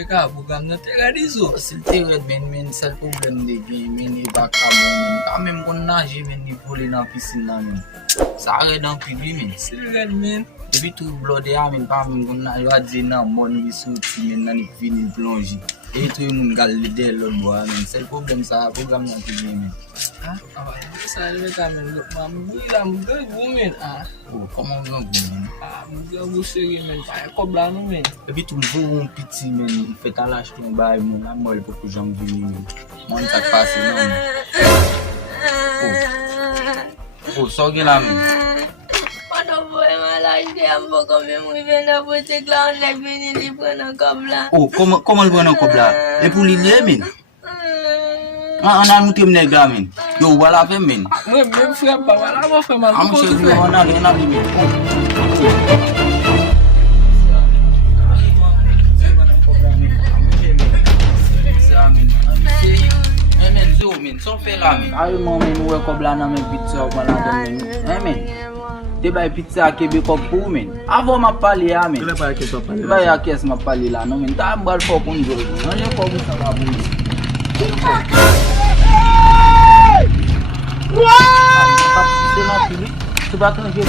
fek a program nan te gadi sou. Sil te red men sel problem de gen men e baka bon men. Ka men kon nage men ni vole nan piscine nan men. Sa red an pigli men. Sil red men. Depuis tout blodé a men pa men kon na yo a di nan mon mi souti men nan ni fini plonge. Et tout le monde gal de l'autre bois men. C'est le problème ça, programme nan pigli men. Ah, ça le ta men. M'gè gou men. Oh, comment on va men? M'gè gou seri men. Pa kob la nou men. Et puis tout le monde petit men, fait à lâche ton bail mon la molle pour que j'en vini men. Mon ça passe non. Oh, so gen la men. Oh, comment le prend un cob là? Et pour l'île men? On a monté men là men. Yo voilà fait men. Moi même frère pas voilà mon frère mal. Mon chéri on a men. Men, so fe la men. Ayo men wè kob la nan men pizza ou la den men. Men. Te bay pizza kebe kop pou men. Avant ma pali ya men. Te bay a kes ma pali la non men. Ta mbal fò kon jò. Nan je kob sa la pou. Se nan pili. Se ba kan je kob.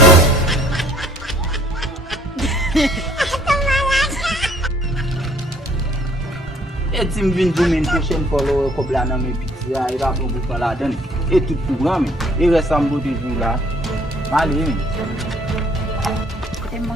Et si m vin men prochaine fois le kob la nan men pizza, il va pour la den. Et tout programme. Il reste en bout de jour là. Allez. Tem uma